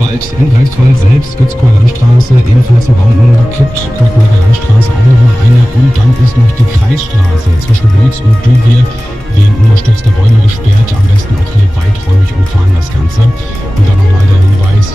Greifswald. In Greifswald selbst, Götzkower Landstraße, ebenfalls ein Baum umgekippt. Göttingen Landstraße auch nochmal eine. Und dann ist noch die Kreisstraße zwischen Lütz und Düvier wegen umgestürzter Bäume gesperrt. Am besten auch hier weiträumig umfahren das Ganze. Und dann nochmal der Hinweis,